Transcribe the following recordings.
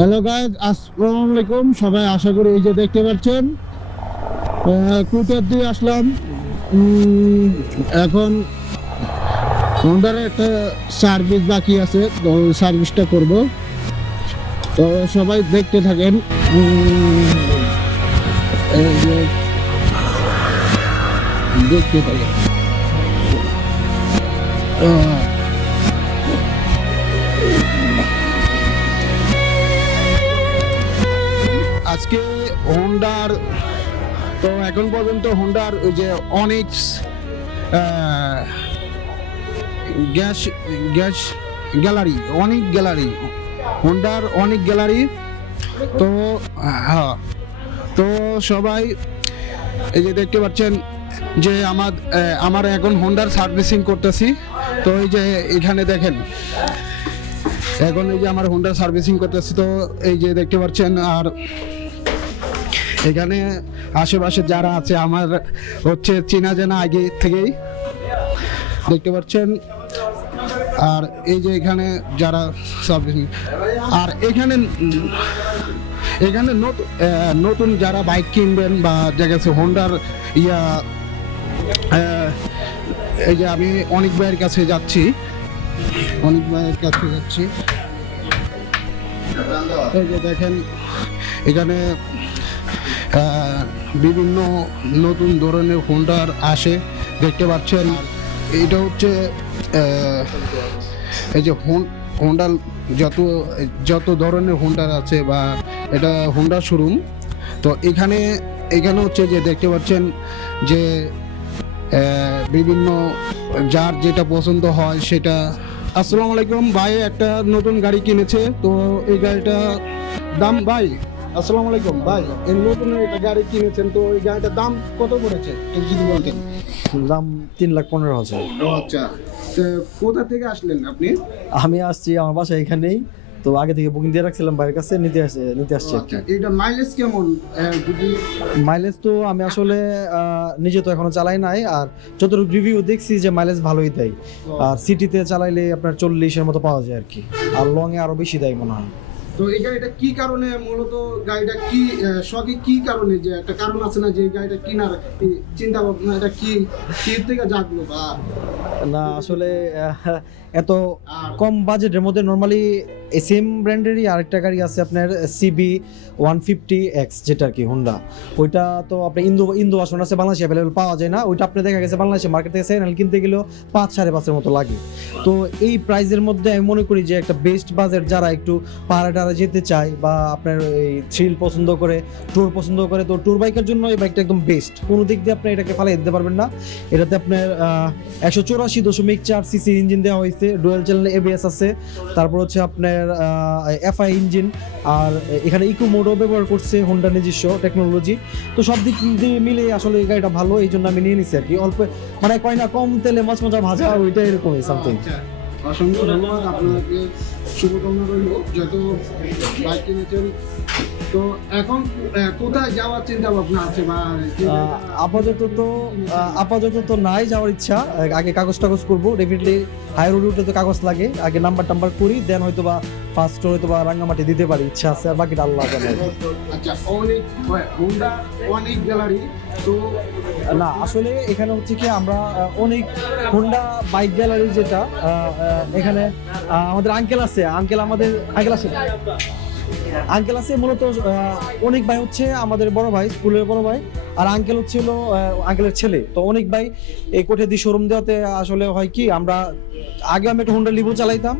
Hello guys, আসসালামু আলাইকুম সবাই। আশা করি এই যে দেখতে পাচ্ছেন কুটার দিয়ে আসলাম। এখন হোন্ডার একটা সার্ভিস বাকি আছে, তো সার্ভিসটা করব। তো সবাই দেখতে থাকেন। এই যে দেখতে থাকেন। আজকে হোন্ডার, তো এখন পর্যন্ত হোন্ডার ওই যে অনিক্স গ্যাস গ্যাস গ্যালারি, অনেক গ্যালারি, হোন্ডার অনেক গ্যালারি। তো হ্যাঁ, তো সবাই এই যে দেখতে পাচ্ছেন যে আমার এখন হোন্ডার সার্ভিসিং করতেছি। তো এই যে এখানে দেখেন, এখন এই যে আমার হোন্ডার সার্ভিসিং করতেছি। তো এই যে দেখতে পাচ্ছেন, আর এখানে আশেপাশে যারা আছে আমার হচ্ছে চেনা জানা আগে থেকেই, দেখতে পাচ্ছেন। আর এই যে এখানে যারা সার্ভিসিং, আর এখানে নতুন যারা বাইক কিনবেন বা দেখা গেছে হোন্ডার এই যে আমি অনেক ভাইয়ের কাছে যাচ্ছি, এই যে দেখেন এখানে বিভিন্ন নতুন ধরনের হোন্ডার আসে, দেখতে পাচ্ছেন। এটা হচ্ছে এই যে হোন্ডার যত ধরনের হোন্ডার আছে, বা এটা হোন্ডা শোরুম। তো এখানে হচ্ছে যে দেখতে পাচ্ছেন যে বিভিন্ন যার যেটা পছন্দ হয় সেটা। আসসালামু আলাইকুম ভাই, একটা নতুন গাড়ি কিনেছে। তো এই গাড়িটা দাম, ভাই আসসালামু আলাইকুম ভাই, এই নতুন একটা গাড়ি কিনেছেন, তো এই গাড়িটার দাম কত পড়েছে যদি বলতেন? দাম 3,15,000। ও আচ্ছা, তো কোথা থেকে আসলেন আপনি? আমি আসছি আমার বাসা এখানেই, তো আগে থেকে বুকিং দিয়ে রাখছিলাম ভাইয়ের কাছে, নিতে আসছি। আচ্ছা, এটা মাইলেজ কেমন যদি? মাইলেজ তো আমি আসলে নিজে তো এখনো চালাই নাই, আর যতটুকু রিভিউ দেখছি যে মাইলেজ ভালোই দেয়। আর সিটিতে চালাইলে আপনার 40-এর মতো পাওয়া যায় আর কি, আর লং এ আরো বেশি দেয় মনে হয়। তো এই গাড়িটা কি কারণে, মূলত গাড়িটা কি শখে, কি কারণে, যে একটা কারণ আছে না যে এই গাড়িটা কেনার চিন্তা ভাবনা, এটা কি থেকে জাগলো? বা না আসলে এত কম বাজেটের মধ্যে নর্মালি সেম ব্র্যান্ডেরই আরেকটা গাড়ি আছে আপনার সিবি 150X, যেটা আর কি হোন্ডা। ওইটা তো আপনি ইন্দো ভার্সন আছে, বাংলাদেশে অ্যাভেলেবল পাওয়া যায় না। ওইটা আপনি দেখা গেছে বাংলাদেশে মার্কেট থেকে সেকেন্ড হ্যান্ড কিনতে গেলেও 5-5.5 মতো লাগে। তো এই প্রাইসের মধ্যে আমি মনে করি যে একটা বেস্ট বাজেট, যারা একটু পাহাড়ে টাড়া যেতে চায় বা আপনার এই থ্রিল পছন্দ করে, ট্যুর পছন্দ করে, তো ট্যুর বাইকের জন্য এই বাইকটা একদম বেস্ট। কোনো দিক দিয়ে আপনি এটাকে ফালাই দিতে পারবেন না। এটাতে আপনার 184.4 সিসি ইঞ্জিন দেওয়া হয়েছে, ডুয়াল চ্যানেল এবিএস আছে, তারপর হচ্ছে আপনার এফআই ইঞ্জিন, আর এখানে ইকো মোডও ব্যবহার করছে হোন্ডা নিজস্ব টেকনোলজি। তো সব দিক দিয়ে মিলে আসলে এই গাড়িটা ভালো, এই জন্য আমি নিয়ে নিছি আর কি। অল্প মানে কয় না, কম তেলে মাছ মজা ভাজা, ওইটা এরকমই সামথিং। অসংখ্য ধন্যবাদ আপনাকে, শুভকামনা রইল যত বাইক কিনেছেন। তো এখন কোথায় যাওয়ার চিন্তা ভাবনা আছে? বা আপাতত তো নাই যাওয়ার ইচ্ছা। আগে কাগজ করবো, ডেফিনেটলি হায়ার রোডে তো কাগজ লাগে, আগে নাম্বার করি, দেন হয়তো বা ফার্স্ট হয়তো বা রাঙ্গামাটি দিতে পারি, ইচ্ছা আছে। আর বাকিটা আল্লাহ জানে। আচ্ছা, অনেক গ্যালারি তো না আসলে এখানে হচ্ছে কি, আমরা অনেক হোন্ডা বাইক গ্যালারি, যেটা এখানে আমাদের আঙ্কেল আছে মূলত। অনেক ভাই হচ্ছে আমাদের বড় ভাই, স্কুলের বড় ভাই, আর আঙ্কেল হচ্ছে হলো আঙ্কেলের ছেলে। তো অনেক ভাই এই কোঠে শোরুম দেওয়াতে আসলে হয় কি, আগে আমি একটা হোন্ডা লিভো চালাইতাম,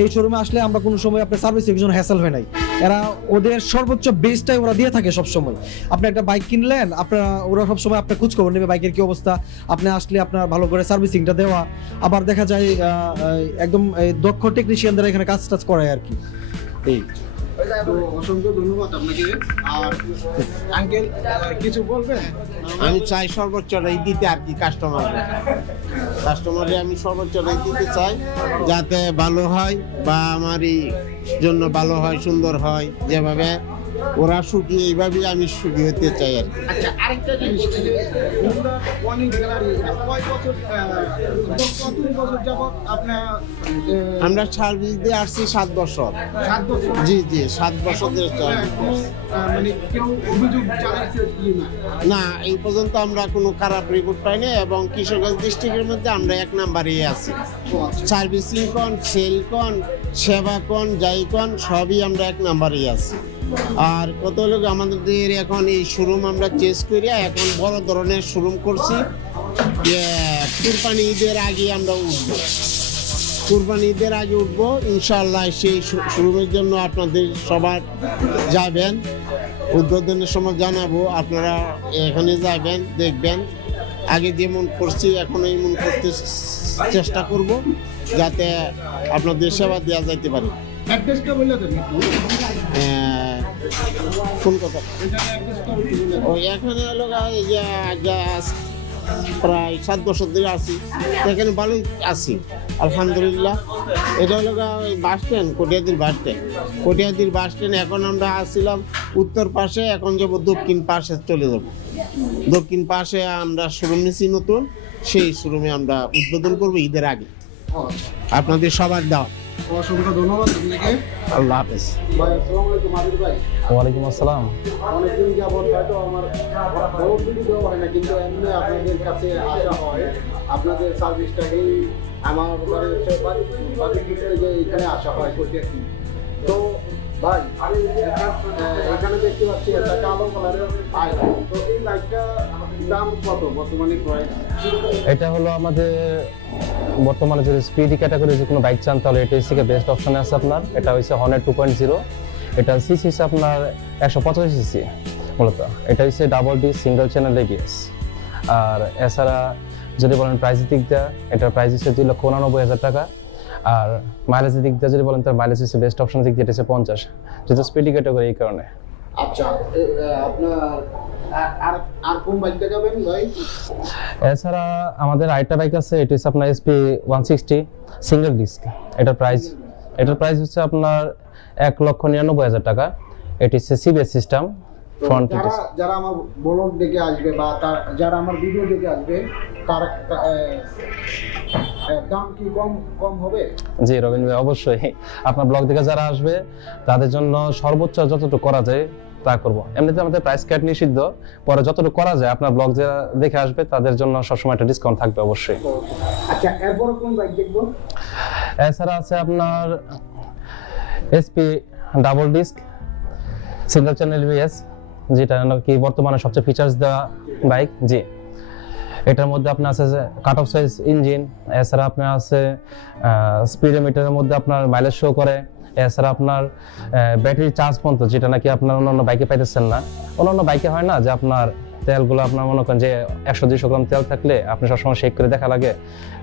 এই শোরুমে আসলে আমরা কোনো সময় আপনার সার্ভিসের জন্য হ্যাসেল হয় নাই। এরা ওদের সর্বোচ্চ বেস্টটাই ওরা দিয়ে থাকে সবসময়। আপনি একটা বাইক কিনলেন, ওরা সবসময় আপনার খোঁজ খবর নেবে বাইকের কি অবস্থা, আপনি আসলে আপনার ভালো করে সার্ভিসিংটা দেওয়া। আবার দেখা যায় একদম দক্ষ টেকনিশিয়ান দ্বারা এখানে কাজ করায় আর কি। এই তো অসংখ্য ধন্যবাদ আপনাকে। আর আঙ্কেল কিছু বলবেন? আমি চাই সর্বোচ্চটাই দিতে আর কি, কাস্টমারে আমি সর্বোচ্চটাই দিতে চাই, যাতে ভালো হয় বা আমারই জন্য ভালো হয়, সুন্দর হয়, যেভাবে ওরা সুখী, এইভাবেই আমি সুখী হতে চাই আর কি। আচ্ছা, আরেকটা জিনিস, এই যে হোন্ডা ওয়ার্নিং গ্যালারি কয় বছর কত বছর যাবত আপনার আমরা সার্ভিস দিয়ে আসছি 7 বছর। 7 বছর? জি জি, 7 বছর ধরে সার্ভিস কোনো, মানে কেউ অভিযোগ জানাইছে কি না? না, এই পর্যন্ত আমরা কোনো খারাপ রিপোর্ট পাইনি এবং কিশোরগঞ্জ ডিস্ট্রিক্টের মধ্যে আমরা 1 নাম্বারে আছি। সার্ভিসিং কোন, সেল কোন, সেবা কোন, যাই কোন, সবই আমরা 1 নাম্বারে আছি। আর কত লোক আমাদের এখন এই শোরুম আমরা চেঞ্জ করিয়া এখন বড় ধরনের শোরুম করছি। কুরবানি ঈদের আগে আমরা উঠবো, কুরবানি ঈদের আগে উঠবো ইনশাআল্লাহ। সেই শোরুমের জন্য আপনাদের সবার যাবেন, উদ্বোধনের সময় জানাবো, আপনারা এখানে যাবেন, দেখবেন। আগে যেমন করছি এখন এমন করতে চেষ্টা করব, যাতে আপনাদের সেবা দেওয়া যাইতে পারে। অ্যাড্রেসটা বলে দেন একটু। কোন কথা? এটা অ্যাড্রেসটা বলে দেন। ওই এখানে হলো এই যে প্রায় 7 বছর ধরে আছি, তো এখানে ভালোই আছি আলহামদুলিল্লাহ। এটা হলো ওই বাস স্ট্যান্ড, কটিয়াদির বাস স্ট্যান্ড। কটিয়াদির বাস স্ট্যান্ড এখন আমরা আসছিলাম উত্তর পাশে, এখন যাব দক্ষিণ পাশে চলে যাব। দক্ষিণ পাশে আমরা শোরুম নিয়েছি নতুন, সেই শোরুমে আমরা উদ্বোধন করবো ঈদের আগে। আপনাদের সবার দাও, অসংখ্য ধন্যবাদ আপনাকে। আল্লাহ হাফেজ। ভাই, আসসালামু আলাইকুম আদিল ভাই। ওয়ালাইকুম আসসালাম। অনেকদিন যাবত হয়তো আমার খবর ভিডিও হয় না, কিন্তু এমনি আপনাদের কাছে আসা হয়। আপনাদের সার্ভিসটা এই আমার বাড়ির ভিতরে যে এখানে আসা হয় কোটিয়াটি। তো ভাই, আমি এখানে দেখতে পাচ্ছি একটা কালো কালারের বাইক। তো এই বাইকটা দাম কত বর্তমানে প্রাইস? এটা হলো আমাদের বর্তমানে যদি স্পিড ক্যাটাগরি যে কোনো বাইক চান তাহলে এটা হচ্ছে বেস্ট অপশনে আছে আপনার। এটা হচ্ছে হর্নেট 2.0। এটা সিসি হচ্ছে আপনার 185 সিসি মূলত। এটা হচ্ছে double D single channel ABS। আর এছাড়া যদি বলেন প্রাইসের দিক দিয়ে, এটার প্রাইস হচ্ছে 2,89,000 টাকা। আর মাইলেজের দিক দিয়ে যদি বলেন তার মাইলেজ হচ্ছে বেস্ট অপশন দিক দিয়ে এটা হচ্ছে 50, যেটা স্পিডি ক্যাটাগরি এই কারণে। আচ্ছা, আপনার আর আর কোন বাইক দেখাবেন ভাই? এছাড়া আমাদের আরেকটা বাইক আছে, এটা হচ্ছে আপনার SP 160 সিঙ্গেল ডিস্ক। এটার প্রাইস হচ্ছে আপনার 1,99,000 টাকা। এটি হচ্ছে CBS সিস্টেম ফ্রন্ট। যারা আমার ব্লগ দেখে আসবে বা যারা আমার ভিডিও দেখে আসবে, তার দাম কি কম হবে? জি রবিন ভাই, অবশ্যই আপনার ব্লগ থেকে যারা আসবে তাদের জন্য সর্বোচ্চ যতটুকু করা যায় তা করব। এমনিতে আমাদের প্রাইস ক্যাট নিষিদ্ধ, পরে যতটুকু করা যায় আপনার ব্লগ যারা দেখে আসবে তাদের জন্য সবসময় একটা ডিসকাউন্ট থাকবে অবশ্যই। আচ্ছা, এরপর কোন বাইক দেখবো? এছাড়া আছে আপনার SP double disc single channel ABS, যেটা নাকি বর্তমানে সবচেয়ে ফিচার্স দেওয়া বাইক। জি, এটার মধ্যে আপনার আছে কাট অফ সাইজ ইঞ্জিন, এছাড়া আপনার আছে স্পিডোমিটারের মধ্যে আপনার মাইলেজ শো করে, এছাড়া আপনার ব্যাটারি চার্জ পর্যন্ত, যেটা নাকি আপনার অন্যান্য বাইকে পাইতেছেন না। অন্যান্য বাইকে হয় না যে আপনার তেলগুলো আপনার মনে করেন যে 100-200 গ্রাম তেল থাকলে আপনি সবসময় চেক করে দেখা লাগে,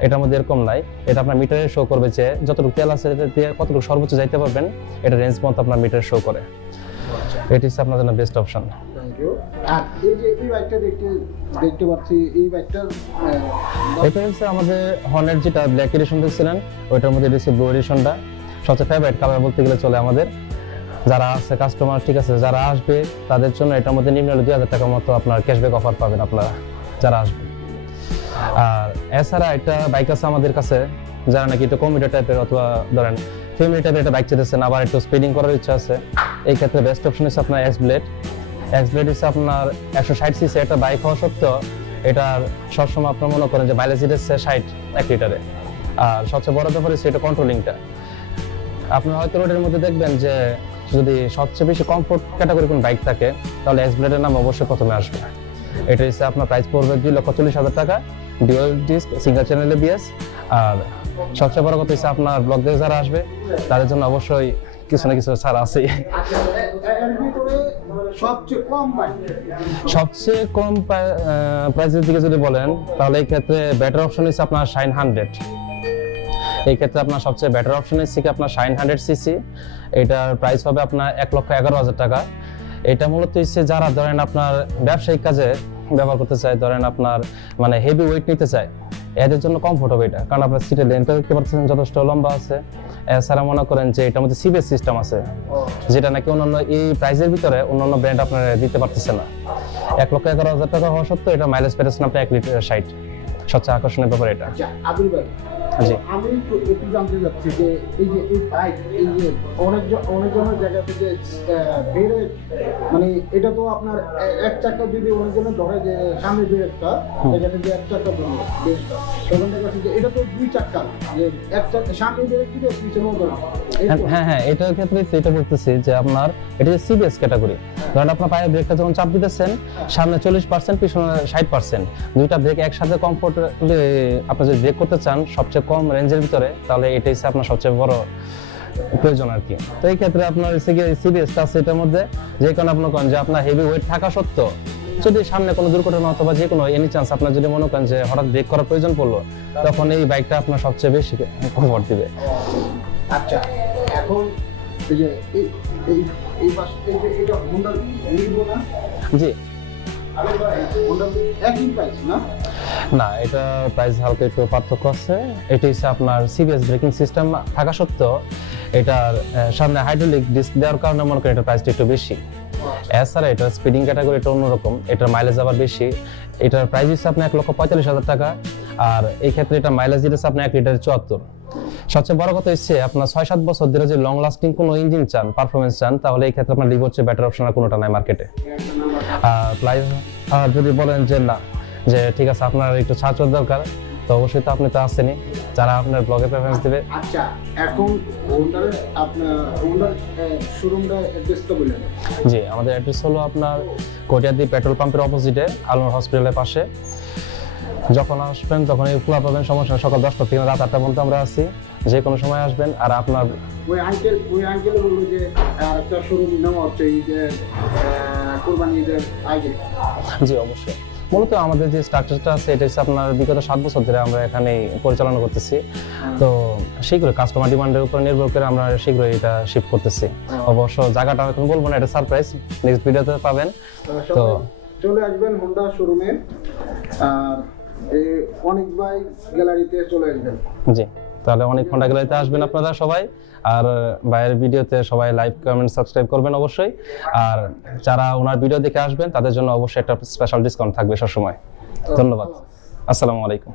এটার মধ্যে এরকম নাই। এটা আপনার মিটারে শো করবে যে যতটুকু তেল আছে এটা দিয়ে কতটুকু সর্বোচ্চ যাইতে পারবেন, এটা রেঞ্জ পর্যন্ত আপনার মিটারে শো করে। এটি হচ্ছে আপনার জন্য বেস্ট অপশন। Thank you. আর এই যে এই বাইকটা দেখতে পাচ্ছি, এই বাইকটার এটা হচ্ছে আমাদের হর্নেট, যেটা ব্ল্যাক এডিশন দেখছিলেন ওইটার মধ্যে এটা হচ্ছে ব্লু এডিশনটা সবচেয়ে ফেভারিট কালার বলতে গেলে চলে আমাদের। যারা আছে কাস্টমার, ঠিক আছে, যারা আসবে তাদের জন্য এটার মধ্যে নিম্ন 2,000 টাকার মতো আপনার ক্যাশব্যাক অফার পাবেন আপনারা যারা আসবে। আর এছাড়া একটা বাইক আছে আমাদের কাছে, যারা নাকি একটু কমিউটার টাইপের অথবা ধরেন ফ্যামিলি টাইপের একটা বাইক চাইতেছেন, আবার একটু স্পিডিং করার ইচ্ছা আছে, এই ক্ষেত্রে বেস্ট অপশন হচ্ছে আপনার X-Blade হচ্ছে আপনার 160 সিসি একটা বাইক হওয়া সত্ত্বেও এটার সবসময় আপনার মনে করেন যে মাইলেজ দিচ্ছে 60 1 লিটারে। আর সবচেয়ে বড় ব্যাপার হচ্ছে এটা কন্ট্রোলিংটা। আপনি হয়তো রোডের মধ্যে দেখবেন যে যদি সবচেয়ে বেশি কমফোর্ট ক্যাটাগরি কোন বাইক থাকে তাহলে X-Blade-এর নাম অবশ্যই প্রথমে আসবে। এটা হচ্ছে আপনার প্রাইস পড়বে 2,40,000 টাকা, dual disc single channel ABS। আর সবচেয়ে বড় কথা হচ্ছে আপনার ব্লগ থেকে যারা আসবে তাদের জন্য অবশ্যই কিছু না কিছু ছাড় আছে। সবচেয়ে কম প্রাইসের দিকে যদি বলেন তাহলে এই ক্ষেত্রে বেটার অপশন হচ্ছে আপনার শাইন 100। এই ক্ষেত্রে আপনার সবচেয়ে বেটার অপশন হচ্ছে কি আপনার শাইন 100 সিসি। এটার প্রাইস হবে আপনার 1,11,000 টাকা। এটা মূলত হচ্ছে যারা ধরেন আপনার ব্যবসায়িক কাজে ব্যবহার করতে চায়, ধরেন আপনার মানে হেভি ওয়েট নিতে চায়, এদের জন্য কমফোর্ট হবে এটা, কারণ আপনার সিটের লেন্থটা দেখতে পাচ্ছেন যথেষ্ট লম্বা আছে। এছাড়া মনে করেন যে এটার মধ্যে সিবিএস সিস্টেম আছে, যেটা নাকি অন্যান্য এই প্রাইসের ভিতরে অন্যান্য ব্র্যান্ড আপনার দিতে পারতেছে না। 1,11,000 টাকা হওয়া সত্ত্বেও এটা মাইলেজ পেতেছেন আপনি 1 লিটার 60। সবচেয়ে আকর্ষণীয় ব্যাপার এটা। আচ্ছা আবির ভাই, জি। আমি একটু জানতে চাচ্ছি যে এই যে এই বাইক, এই যে অনেকজনের জায়গা থেকে বেড়ে, মানে এটা তো আপনার এক চাকা যদি অনেকজনের ধরে যে সামনে ব্রেকটা, এখানে যে এক চাকা ধরে ব্রেকটা, তখন দেখা যাচ্ছে যে এটা তো 2 চাকা, যে এক চাকা সামনে ব্রেক দিলে পিছনেও ধরে। হ্যাঁ, এটার ক্ষেত্রে এটা বলতেছি যে আপনার এটা যে সিবিএস ক্যাটাগরি, কারণ আপনার পায়ের ব্রেকটা যখন চাপ দিতেছেন সামনে 40%, পিছনে 60%, দুইটা ব্রেক একসাথে কমফোর্টেবলি আপনি যদি ব্রেক করতে চান সবচেয়ে কম রেঞ্জের ভিতরে, তাহলে এটাই হচ্ছে আপনার সবচেয়ে বড় প্রয়োজন আর কি। তো এই ক্ষেত্রে আপনার সিবিএসটা আছে এটার মধ্যে, যে কারণে আপনার করেন যে আপনার হেভি ওয়েট থাকা সত্ত্বেও যদি সামনে কোনো দুর্ঘটনা অথবা যে কোনো এনি চান্স আপনার যদি মনে করেন যে হঠাৎ ব্রেক করার প্রয়োজন পড়লো, তখন এই বাইকটা আপনার সবচেয়ে বেশি কমফোর্ট দিবে। আচ্ছা, এখন এই যে এই পাশে এই যে এটা হোন্ডা নিবো না? জি হোন্ডা একই প্রাইস না? না, এটা প্রাইস হালকা একটু পার্থক্য আছে। এটা হচ্ছে আপনার সিবিএস ব্রেকিং সিস্টেম থাকা সত্ত্বেও এটার সামনে হাইড্রোলিক ডিস্ক দেওয়ার কারণে মনে করেন এটা প্রাইসটা একটু বেশি। এছাড়া এটা স্পিডিং ক্যাটাগরি, এটা অন্যরকম, এটার মাইলেজ আবার বেশি। এটার প্রাইস হচ্ছে আপনার 1,45,000 টাকা, আর এই ক্ষেত্রে এটা মাইলেজ দিতেছে আপনার 1 লিটার 74। সবচেয়ে বড় কথা হচ্ছে আপনার 6-7 বছর ধরে যে লং লাস্টিং কোনো ইঞ্জিন চান, পারফরমেন্স চান, তাহলে এই ক্ষেত্রে আপনার লিভোর চেয়ে বেটার অপশন আর কোনোটা নাই মার্কেটে। আর যদি বলেন যে না, যে ঠিক আছে আপনার একটু ছাড় দরকার, তো অবশ্যই তো আপনি তো আসেনই, যারা আপনার ব্লগে প্রেফারেন্স দিবে। আচ্ছা, এখন হোন্ডার আপনার হোন্ডার শোরুমটা অ্যাড্রেসটা বলেন। জি, আমাদের অ্যাড্রেস হলো আপনার কটিয়াদি পেট্রোল পাম্পের অপোজিটে আলমোর হসপিটালের পাশে। যখন আসবেন তখন এই খোলা পাবেন, সমস্যা নেই। সকাল 10টা থেকে রাত 8টা পর্যন্ত আমরা আছি, যে কোনো সময় আসবেন। আর আপনার ওই আঙ্কেল বললো যে একটা শোরুম নেওয়া হচ্ছে এই যে কোরবানি ঈদের আগে। জি অবশ্যই, মূলত আমাদের যে স্ট্রাকচারটা আছে এটা হচ্ছে আপনার বিগত 7 বছর ধরে আমরা এখানে পরিচালনা করতেছি। তো শীঘ্রই কাস্টমার ডিমান্ডের উপর নির্ভর করে আমরা শীঘ্রই এটা শিফট করতেছি। অবশ্য জায়গাটা এখন বলবো না, এটা সারপ্রাইজ, নেক্সট ভিডিওতে পাবেন। তো চলে আসবেন হোন্ডা শোরুমে, আর এই অনেক বাইক গ্যালারিতে চলে আসবেন। জি, তাহলে অনেক হোন্ডা গ্যালারিতে আসবেন আপনারা সবাই। আর ভাইয়ের ভিডিওতে সবাই লাইক, কমেন্ট, সাবস্ক্রাইব করবেন অবশ্যই। আর যারা ওনার ভিডিও দেখে আসবেন তাদের জন্য অবশ্যই একটা স্পেশাল ডিসকাউন্ট থাকবে সবসময়। ধন্যবাদ, আসসালামু আলাইকুম।